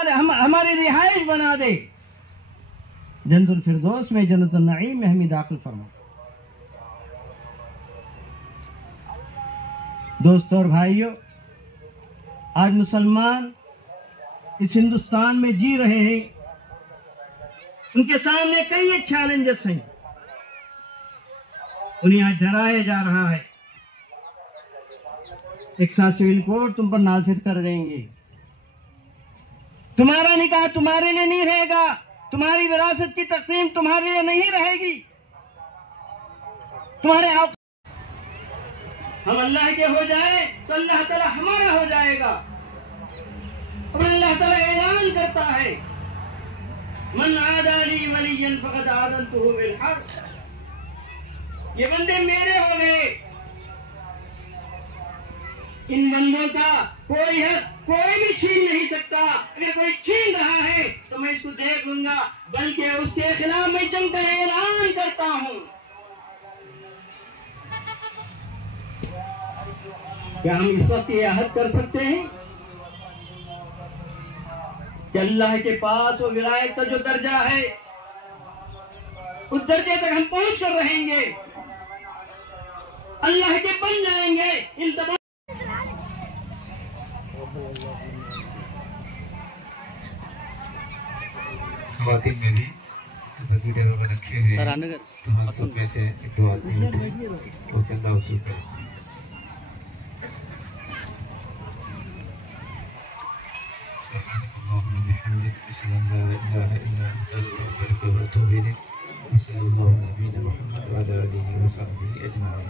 हमारी रिहाइश बना दे, जन्नतुल फिरदौस में, जन्नतुल नईम में हमें दाखिल फरमा। दोस्तों और भाइयों, आज मुसलमान इस हिंदुस्तान में जी रहे हैं, उनके सामने कई एक चैलेंजेस हैं। उन्हें आज डराया जा रहा है, एक साथ सिविल कोड तुम पर नाफिज कर देंगे, तुम्हारा निकाह तुम्हारे लिए नहीं रहेगा, तुम्हारी विरासत की तकसीम तुम्हारे लिए नहीं रहेगी, तुम्हारे हम अल्लाह के हो जाए तो अल्लाह ताला हमारा हो जाएगा। और अल्लाह ताला ऐलान करता है, मन आदाली वलियन फक़द आज़नतुहु बिल हक़, ये बंदे मेरे हो गए। इन बंदों का कोई हक कोई भी छीन नहीं सकता। अगर कोई छीन रहा है तो मैं इसको देख लूंगा, बल्कि उसके खिलाफ मैं जंग का ऐलान करता हूं। क्या हम इस वक्त ये अहद कर सकते हैं कि अल्लाह के पास वो विलायत का जो दर्जा है, उस दर्जे तक हम पहुंच कर रहेंगे, अल्लाह के बन जाएंगे? इन तमाम खवातीन में भी तो बगीचे वगैरह रखे हुए हैं, तो हम सब में से एक दो आदमी उठे और चंदा वसूल करें। सुब्हानकल्लाहुम्मा व बिहम्दिक, अशहदु अन ला इलाहा इल्ला अंता, अस्तगफिरुका व अतूबु इलैक। सल्लल्लाहु अलैहि नबीना मुहम्मद व अला आलिहि व सहबिहि अजमाइन।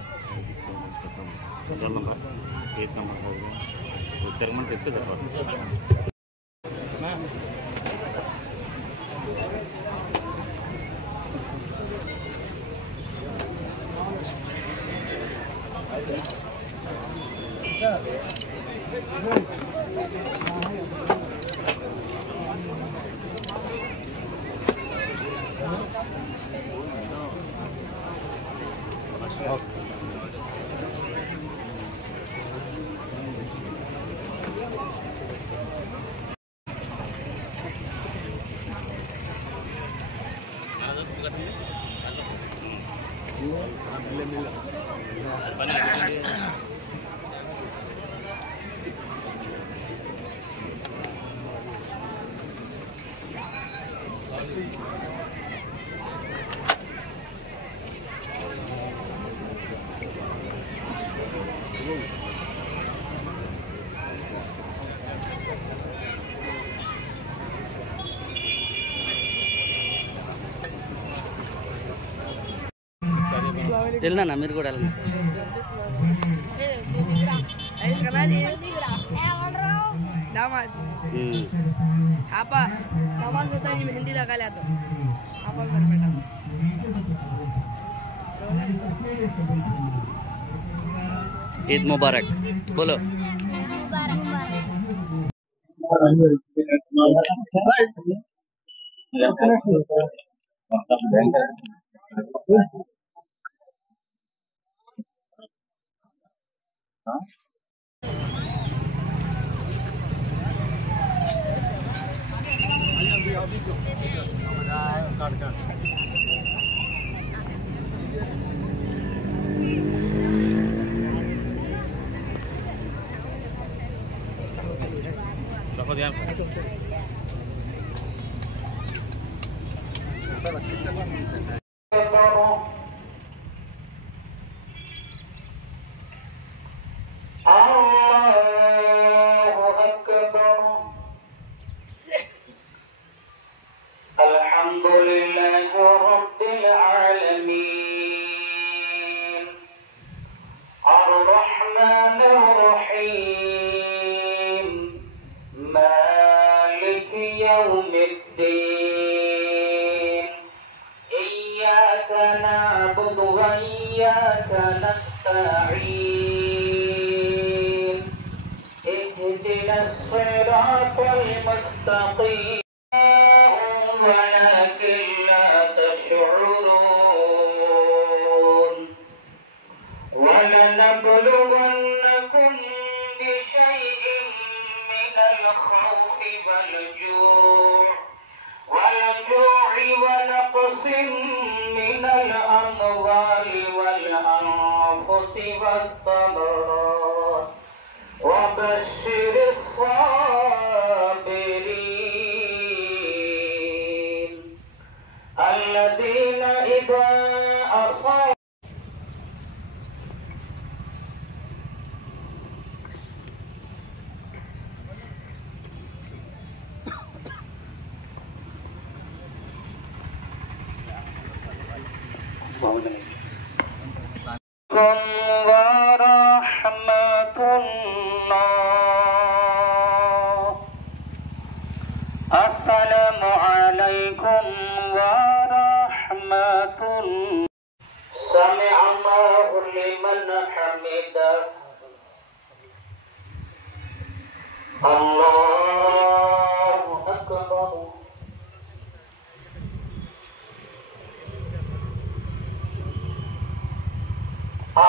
వెళ్ళనా మీరు కూడా వెళ్ళండి. apa nama sudah ini mehendi lagi lihat tuh apa Eid मुबारक बोलो। ولنبلونكم بشيء من الخوف والجوع ونقص من الأموال والأنفس والثمرات وبشر الصابرين الذين إذا أصابوا ورحمة الله. السلام عليكم ورحمة الله. سمع الله لمن حمده. الله أكبر.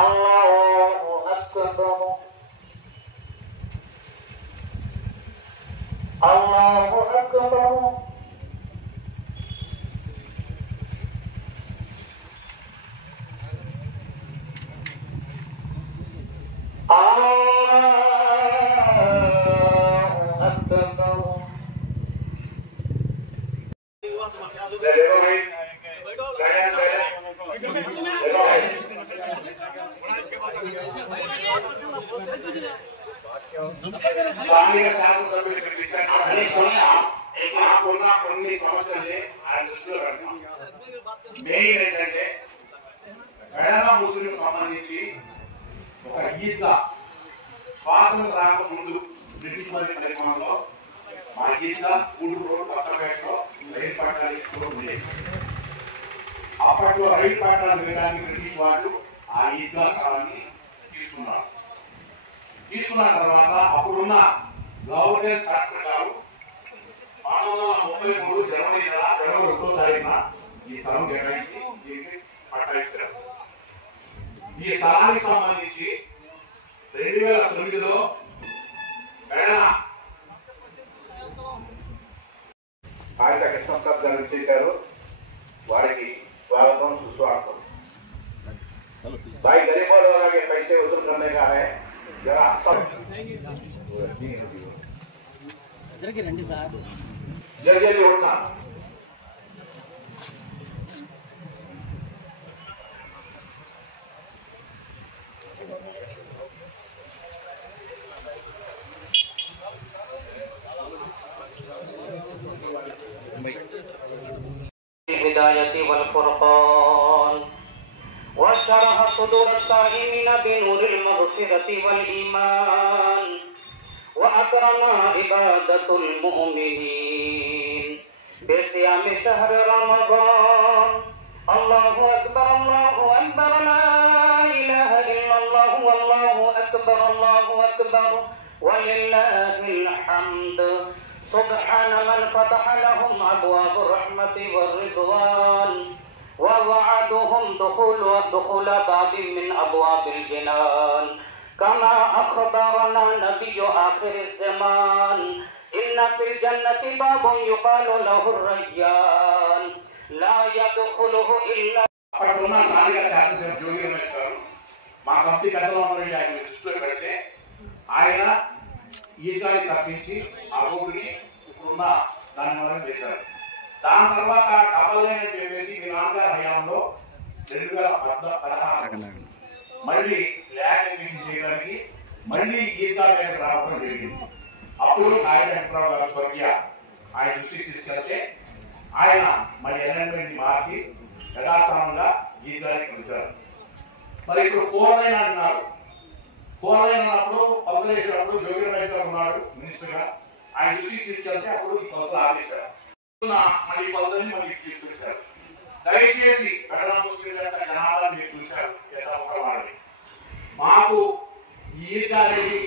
الله أكبر. الله أكبر. కొన్ని సమస్యల్ని ఆయన దృష్టిలో పెడతాం. మెయిన్ ఏంటంటే గణనా ముస్లిం సంబంధించి ఒక ఈద్గా స్వాతంత్రం రాకముందు బ్రిటిష్ వారి పరిపాలనలో మా ఈద్గా గూడూరు కొత్తపేటలో రైలు పట్టాలు ఉండేది. అప్పట్లో రైలు పట్టాలు వేయడానికి బ్రిటిష్ వాళ్ళు ఆ ఈద్గా స్థలాన్ని తీసుకున్నారు. తీసుకున్న తర్వాత అప్పుడున్న గవర్నర్ కలెక్టర్ గారు 1933 జనవరి 2వ తారీఖున ఈ స్థలం కేటాయించి దీనికి పట్టా ఇచ్చారు. ఈ స్థలానికి సంబంధించి 2009లో ఆయన కృష్ణప్రసాద్ గారు చేశారు. వారికి స్వాగతం సుస్వాగతం. भाई गरीब वालों के पैसे वसूल करने का है जरा सब जल्दी जल्दी उठना. الهداية والفرقان وشرح صدور الصائمين بنور المغفرة والإيمان وأكرم عبادة المؤمنين بصيام شهر رمضان. الله أكبر الله أكبر لا إله إلا الله والله أكبر الله أكبر ولله الحمد. سبحان من فتح لهم أبواب الرحمة والرضوان ووعدهم دخول باب من أبواب الجنان كما أخبرنا نبي آخر الزمان إن في الجنة باب يقال له الريان لا يدخله إلا. అప్పుడున్న స్థానిక శాసనసభ జోగి రమేష్ గారు మా కంపెనీ పెద్దలో ఉన్న ఆయన దృష్టిలో పెడితే ఆయన ఈద్గాని తప్పించి ఆ రోడ్డుని ఇప్పుడున్న దాని వల్ల చేశారు. దాని తర్వాత డబల్ లైన్ అని చెప్పేసి మీ నాన్నగారి హయాంలో 2016 మళ్ళీ ల్యాండ్ ఎక్విజిషన్ చేయడానికి మళ్ళీ ఈద్గా మీద రావడం జరిగింది. అప్పుడు నాయుడు వెంకటరావు గారు స్వర్గీయ ఆయన దృష్టికి తీసుకెళ్తే ఆయన మళ్ళీ అలైన్మెంట్ మార్చి యథాస్థానంగా ఈద్గాని ఉంచారు. మరి ఇప్పుడు 4 లైన్ అంటున్నారు. 4 లైన్ అన్నప్పుడు కొలతలు వేసేటప్పుడు జోగి రమేష్ గారు ఉన్నాడు మినిస్టర్ గా. ఆయన దృష్టికి తీసుకెళ్తే అప్పుడు ఈ కొలతలు ఆదేశారు. మళ్ళీ కొలతని మళ్ళీ తీసుకొచ్చారు. దయచేసి పెద్ద ముస్లిం యొక్క జనాభాని మీరు చూశారు. వాళ్ళని మాకు ఈద్గా అనేది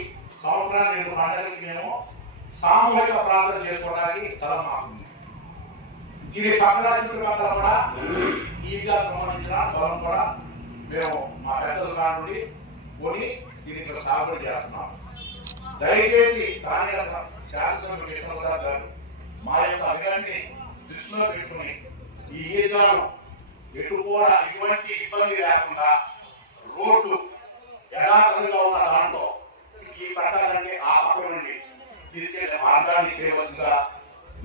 సంవత్సరానికి 2 పండుగలకి మేము సామూహిక ప్రార్థన చేసుకోవడానికి స్థలం మాకుంది. దీని పక్కన చుట్టుపక్కల కూడా ఈద్గా సంబంధించిన స్థలం కూడా మేము మా పెద్దల నుండి కొని దీనికి సాగుబడి చేస్తున్నాం. దయచేసి స్థానిక శాసనసభ్యులు కృష్ణప్రసాద్ గారు మా యొక్క అభియాన్ని దృష్టిలో పెట్టుకుని ఈ ఈద్గాను ఎటు కూడా ఎటువంటి ఇబ్బంది లేకుండా రోడ్డు యథాతథంగా ఉన్న దాంట్లో ఈ పట్టణాన్ని ఆ పక్క నుండి తీసుకెళ్లే మార్గాన్ని చేయవలసిందిగా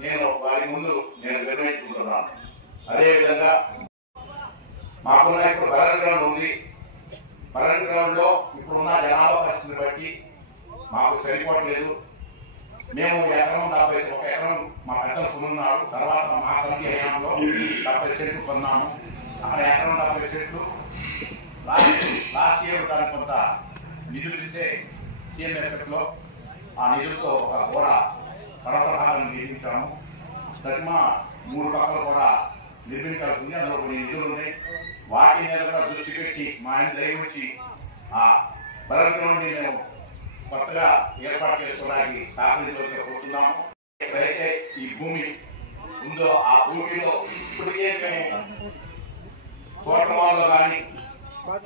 నేను వారి ముందు నిర్ణయించుకుంటున్నాను. అదేవిధంగా మాకున్న ఇప్పుడు బలన్ గ్రౌండ్ ఉంది. బలన్ గ్రౌండ్ లో ఇప్పుడున్న జనాభా పరిస్థితిని బట్టి మాకు సరిపోవట్లేదు. మేము ఎకరం 71 ఎకరం మా పెద్దలు కొనున్నాడు. తర్వాత మా తల్లి హయాంలో 70 సెంట్లు కొన్నాము. అక్కడ ఎకరం 70 సెంట్లు లాస్ట్ ఇయర్ దానికి కొంత నిధులు ఇస్తే సిఎంఎస్ఎఫ్ లో ఆ నిధులతో ఒక గోడ పడపడాలను నిర్మించాము. ప్రతిమ 3 పక్కలు కూడా నిర్మించాల్సి ఉంది. అందులో కొన్ని నిధులు ఉన్నాయి. వాటి మీద కూడా దృష్టి పెట్టి మా ఆయన దయవుంచి ఆ బలకి నుండి మేము కొత్తగా ఏర్పాటు చేసుకోవడానికి సహకరించవలసి కోరుతున్నాము. ఎక్కడైతే ఈ భూమి ఉందో ఆ భూమిలో ఇప్పటికే మేము కోటమాల్లో కానీ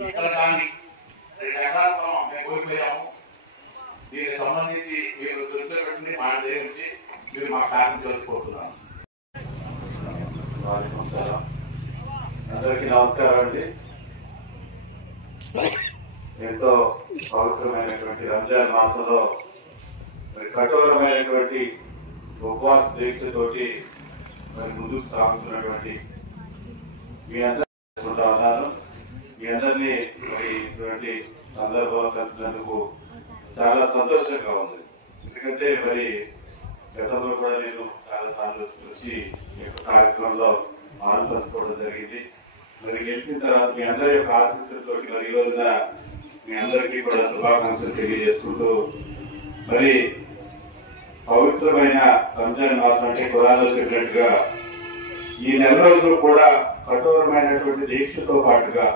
ఇక్కడ కానీ 2 ఎకరాల పొలం మేము కోల్పోయాము. దీనికి సంబంధించి మీరు దృష్టిలో పెట్టుకుని మా దయవుంచి మీరు మాకు సహకరించవలసి కోరుతున్నాము. అందరికీ నమస్కారం అండి. ఎంతో పవిత్రమైనటువంటి రంజాన్ మాసంలో మరి కఠోరమైనటువంటి ఉపవాస దీక్షతోటి మరి ముందుకు సాగుతున్నటువంటి మీ అందరూ ఉన్నాను. మీ అందరినీ మరి ఇటువంటి సందర్భంలో కలిసినందుకు చాలా సంతోషంగా ఉంది. ఎందుకంటే మరి గతంలో కూడా నేను చాలా సార్లు వచ్చి ఈ యొక్క కార్యక్రమంలో పాల్పంచుకోవడం జరిగింది. మరి గెలిచిన తర్వాత మీ అందరి యొక్క ఆశీస్సులతో మరి ఈ రోజున మీ అందరికీ కూడా శుభాకాంక్షలు తెలియజేసుకుంటూ మరి పవిత్రమైన రంజాన్ మాసం అంటే ఖురాన్లో చెప్పినట్టుగా ఈ నెల రోజులు కూడా కఠోరమైనటువంటి దీక్షతో పాటుగా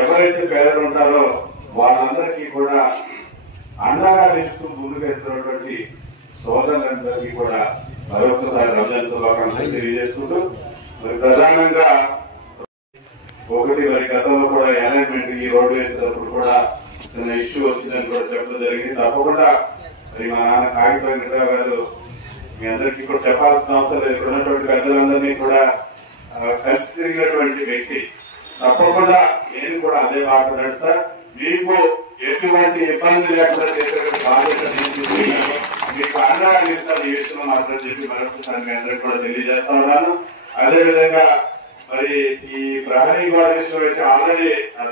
ఎవరైతే పేదలు ఉంటారో వాళ్ళందరికీ కూడా అండగా నిలుస్తూ ముందుకెళ్తున్నటువంటి సోదరులందరికీ కూడా మరొకసారి రంజాన్ శుభాకాంక్షలు తెలియజేసుకుంటూ మరి ప్రధానంగా ఒకటి మరి గతంలో కూడా అలైన్మెంట్ ఈ రోడ్డు వేసేటప్పుడు కూడా చిన్న ఇష్యూ వచ్చిందని కూడా చెప్పడం జరిగింది. తప్పకుండా మరి మా నాన్న కాగితం వెంకటరావు గారు మీ అందరికీ కూడా చెప్పాల్సిన అవసరం లేదు. ఇక్కడ ఉన్నటువంటి పెద్దలందరినీ కూడా కలిసి తిరిగినటువంటి వ్యక్తి. తప్పకుండా నేను కూడా అదే మాట నడుస్తా. మీకు ఎటువంటి ఇబ్బంది లేకుండా చేసేటువంటి బాధ్యత మీకు అండగా ఇస్తాను ఈ విషయంలో మాత్రం చెప్పి మరొకసారి మీ అందరికీ కూడా తెలియజేస్తా ఉన్నాను. అదేవిధంగా మరి ఈ ప్రహరీ గోడ విషయం అయితే ఆల్రెడీ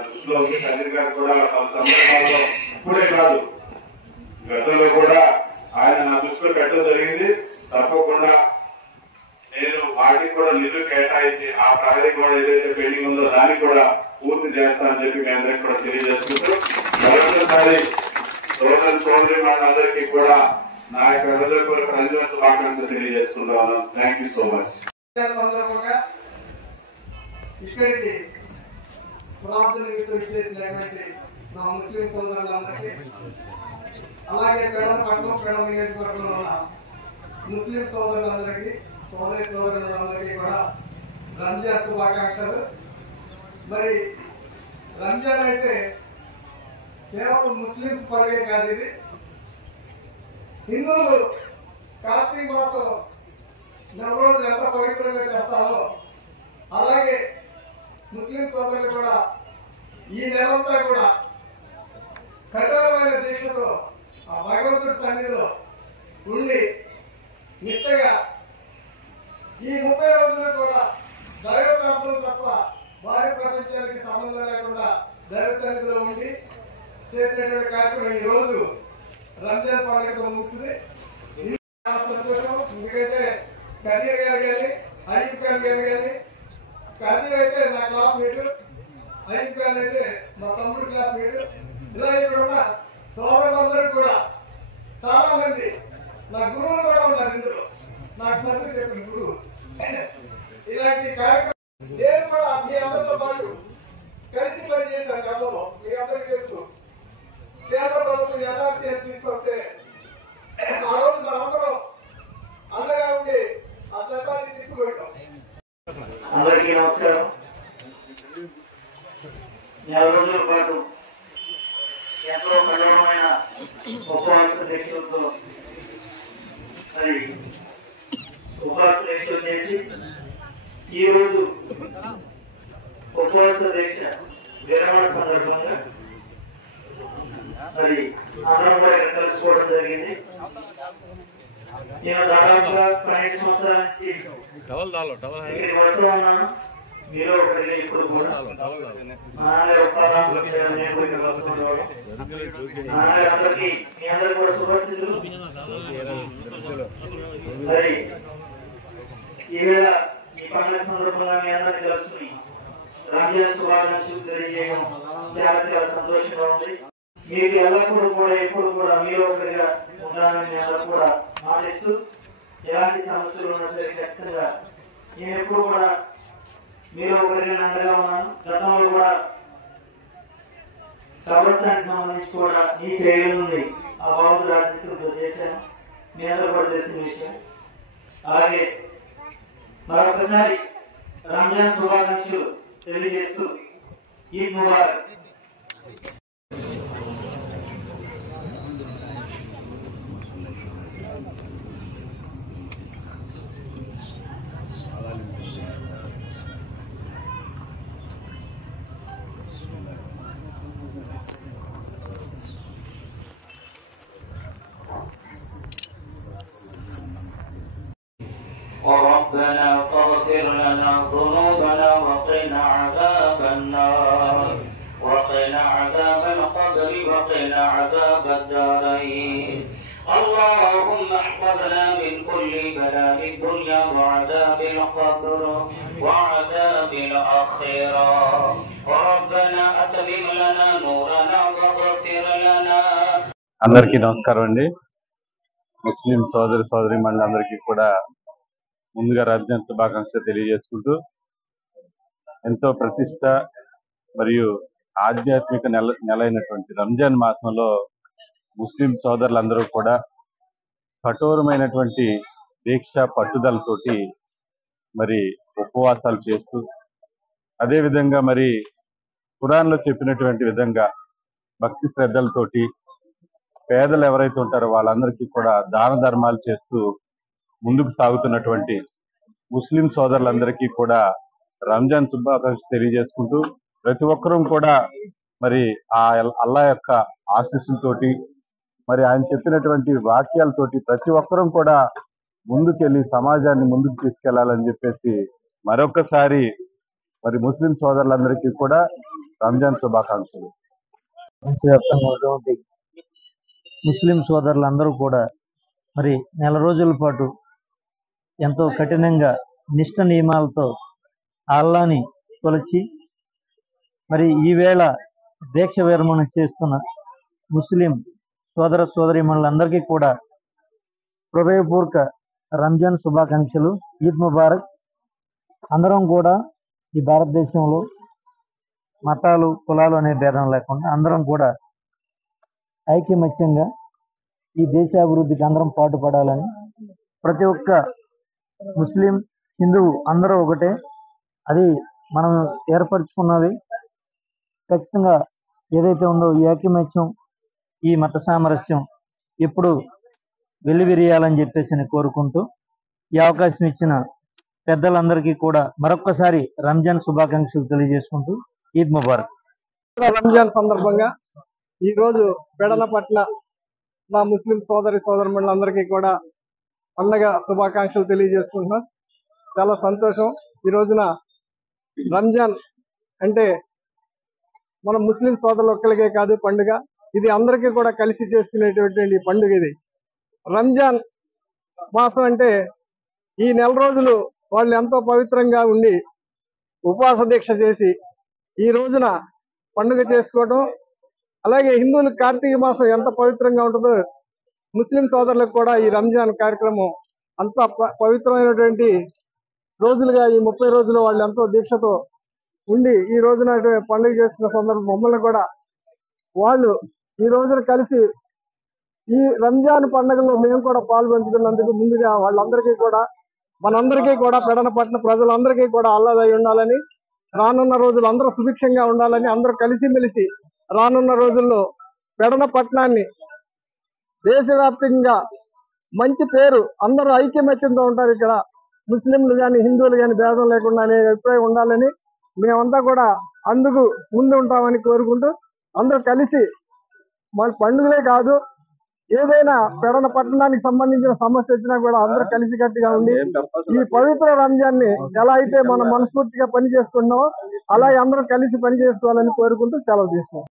దృష్టిలో ఉంది. కదిరి గారు కూడా పలు సందర్భాల్లో ఇప్పుడే కాదు గతంలో కూడా ఆయన నా దృష్టిలో పెట్టడం జరిగింది. తప్పకుండా నేను వాటికి కూడా నిధులు కేటాయించి ఆ ప్రహరీ గోడ ఏదైతే పెండింగ్ ఉందో దాన్ని కూడా పూర్తి చేస్తానని చెప్పి మీ అందరికీ కూడా తెలియజేసుకుంటూ మరొకసారి సోదరి అందరికీ కూడా నా యొక్క హృదయపూర్వక రంజాన్ శుభాకాంక్షలు తెలియజేసుకుంటాను. Thank you so much. ఇక్కడికి ప్రార్థన చేసినటువంటి నా ముస్లిం సోదరులందరికీ అలాగే పట్టణం నియోజకవర్గంలో ఉన్న ముస్లిం సోదరులందరికీ సోదరులందరికీ కూడా రంజాన్ శుభాకాంక్షలు. మరి రంజాన్ అంటే కేవలం ముస్లింస్ పండుగ కాదు, ఇది హిందువులు కార్తీక మాసం 4 రోజులు ఎంత పవిత్రంగా చేస్తారో అలాగే ముస్లిం సోదరులు కూడా ఈ నెలంతా కూడా కఠోరమైన దీక్షతో ఆ భగవంతుడి సన్నిధిలో ఉండి నిష్టగా ఈ 30 రోజులు కూడా దైవ ప్రార్థనలు తప్ప వారి ప్రపంచానికి సంబంధం లేకుండా దైవ సన్నిధిలో ఉండి చేసినటువంటి కార్యక్రమం ఈ రోజు రంజాన్ పండుగతో ముగిసింది. చాలా సంతోషం. ఎందుకంటే కదీర్ గారు కానీ అయ్యూబ్ ఖాన్ గారు కానీ కదీర్ అయితే నా క్లాస్మేట్, అయ్యూబ్ ఖాన్ అయితే మా తమ్ముడు క్లాస్మేట్. ఇలా ఇక్కడ ఉన్న సోదరులందరూ కూడా చాలా మంది నా గురువులు కూడా ఉన్నారు ఇందులో. నాకు సర్వీస్ చెప్పిన గురువు. ఇలాంటి కార్యక్రమం నేను కూడా మీ అందరితో పాటు కలిసి పనిచేశాను గతంలో. మీ అందరికీ తెలుసు కేంద్ర ప్రభుత్వం ఎన్ఆర్సీ తీసుకొస్తే ఆ రోజు మనందరం అండగా ఉండి ఆ చట్టాన్ని తిప్పుకొట్టాం. అందరికీ నమస్కారం. 4 రోజుల పాటు ఎంతో కఠోరమైన ఉపవాస ఉపవాస దీక్షలతో మరి ఉపవాస దీక్షలు చేసి ఈరోజు ఉపవాస దీక్ష విరమణ సందర్భంగా మరి అందరం కూడా ఇక్కడ కలుసుకోవడం జరిగింది. నేను దాదాపుగా 12 సంవత్సరాల నుంచి ఇక్కడికి వస్తూ ఉన్నాను. మీరు ఒకటి ఇప్పుడు కూడా అందరికీ మీ అందరూ కూడా శుభాశిస్తులు. మరి ఈవేళ ఈ పండుగ సందర్భంగా మీ అందరికీ కలుసుకుని రంజాన్ శుభాకాంక్షలు తెలియజేయడం చాలా చాలా సంతోషంగా ఉంది. మీరు ఎల్లప్పుడూ కూడా ఎప్పుడు కూడా మీరు ఒకరిగా ఉండాలని అందరూ కూడా ఆశిస్తూ ఎలాంటి సమస్యలు ఉన్నా సరే ఖచ్చితంగా నేను ఎప్పుడు కూడా మీరు ఒకరిగా అండగా ఉన్నాను. గతంలో కూడా ప్రభుత్వానికి సంబంధించి కూడా ఈ చేయనుంది ఆ బాబు ఆశిస్తులతో చేశాను. మీ అందరూ కూడా తెలిసిన విషయం. అలాగే మరొకసారి రంజాన్ శుభాకాంక్షలు తెలియజేస్తూ ఈద్ ముబారక్. ربنا فاغفر لنا ذنوبنا وقنا عذاب النار وقنا عذاب القبر وقنا عذاب الدارين اللهم احفظنا من كل بلاء الدنيا وعذاب القبر وعذاب الآخرة وربنا أتمم لنا نورنا واغفر لنا. అందరికీ నమస్కారం అండి. ముస్లిం సోదరి మండలందరికీ కూడా ముందుగా రంజాన్ శుభాకాంక్షలు తెలియజేసుకుంటూ ఎంతో ప్రతిష్ట మరియు ఆధ్యాత్మిక నెల అయినటువంటి రంజాన్ మాసంలో ముస్లిం సోదరులందరూ కూడా కఠోరమైనటువంటి దీక్ష పట్టుదలతోటి మరి ఉపవాసాలు చేస్తూ అదేవిధంగా మరి ఖురాన్లో చెప్పినటువంటి విధంగా భక్తి శ్రద్ధలతోటి పేదలు ఎవరైతే ఉంటారో వాళ్ళందరికీ కూడా దాన ధర్మాలు చేస్తూ ముందుకు సాగుతున్నటువంటి ముస్లిం సోదరులందరికీ కూడా రంజాన్ శుభాకాంక్షలు తెలియజేసుకుంటూ ప్రతి ఒక్కరూ కూడా మరి ఆ అల్లా యొక్క ఆశీస్సులతోటి మరి ఆయన చెప్పినటువంటి వాక్యాలతోటి ప్రతి ఒక్కరూ కూడా ముందుకెళ్ళి సమాజాన్ని ముందుకు తీసుకెళ్లాలని చెప్పేసి మరొకసారి మరి ముస్లిం సోదరులందరికీ కూడా రంజాన్ శుభాకాంక్షలు. ప్రపంచవ్యాప్తంగా ముస్లిం సోదరులందరూ కూడా మరి నెల రోజుల పాటు ఎంతో కఠినంగా నిష్ఠ నియమాలతో అల్లాని కొలిచి మరి ఈవేళ దీక్ష విరమణ చేస్తున్న ముస్లిం సోదరీమణులందరికీ కూడా హృదయపూర్వక రంజాన్ శుభాకాంక్షలు. ఈద్ ముబారక్. అందరం కూడా ఈ భారతదేశంలో మతాలు కులాలు అనే భేదం లేకుండా అందరం కూడా ఐకమత్యంగా ఈ దేశాభివృద్ధికి అందరం పాటుపడాలని ప్రతి ఒక్క ముస్లిం హిందువు అందరూ ఒకటే. అది మనం ఏర్పరచుకున్నవి ఖచ్చితంగా ఏదైతే ఉందో ఈ ఐకమత్యం ఈ మత సామరస్యం ఎప్పుడు వెల్లివిరియాలని చెప్పేసి కోరుకుంటూ ఈ అవకాశం ఇచ్చిన పెద్దలందరికీ కూడా మరొక్కసారి రంజాన్ శుభాకాంక్షలు తెలియజేసుకుంటూ ఈద్ ముబారక్. రంజాన్ సందర్భంగా ఈరోజు పెడల పట్ల మా ముస్లిం సోదరులందరికీ కూడా పండగ శుభాకాంక్షలు తెలియజేసుకుంటున్నాం. చాలా సంతోషం. ఈ రోజున రంజాన్ అంటే మన ముస్లిం సోదరులు ఒక్కరికే కాదు పండుగ, ఇది అందరికీ కూడా కలిసి చేసుకునేటటువంటి పండుగ. ఇది రంజాన్ మాసం అంటే ఈ నెల రోజులు వాళ్ళు ఎంతో పవిత్రంగా ఉండి ఉపవాస దీక్ష చేసి ఈ రోజున పండుగ చేసుకోవడం. అలాగే హిందువులకు కార్తీక మాసం ఎంత పవిత్రంగా ఉంటుందో ముస్లిం సోదరులకు కూడా ఈ రంజాన్ కార్యక్రమం అంత పవిత్రమైనటువంటి రోజులుగా ఈ 30 రోజులు వాళ్ళు ఎంతో దీక్షతో ఉండి ఈ రోజున పండుగ చేసుకున్న సందర్భం మమ్మల్ని కూడా వాళ్ళు ఈ రోజున కలిసి ఈ రంజాన్ పండుగలో మేము కూడా పాల్పంచుకున్నందుకు ముందుగా వాళ్ళందరికీ కూడా మనందరికీ కూడా పెడనపట్టిన ప్రజలందరికీ కూడా అల్లదై ఉండాలని, రానున్న రోజులు అందరూ సుభిక్షంగా ఉండాలని, అందరూ కలిసిమెలిసి రానున్న రోజుల్లో పెడన పట్టణాన్ని దేశవ్యాప్తంగా మంచి పేరు, అందరూ ఐక్యమత్యంతో ఉంటారు. ఇక్కడ ముస్లింలు కానీ హిందువులు కానీ భేదం లేకుండా అనే అభిప్రాయం ఉండాలని మేమంతా కూడా అందుకు ముందు ఉంటామని కోరుకుంటూ అందరూ కలిసి మన పండుగలే కాదు ఏదైనా పెడన పట్టణానికి సంబంధించిన సమస్య వచ్చినా కూడా అందరూ కలిసికట్టుగా ఉండి ఈ పవిత్ర రంజాన్ని ఎలా అయితే మనం మనస్ఫూర్తిగా పని చేసుకుంటున్నామో అలాగే అందరూ కలిసి పని చేసుకోవాలని కోరుకుంటూ సెలవు తీసుకున్నాం.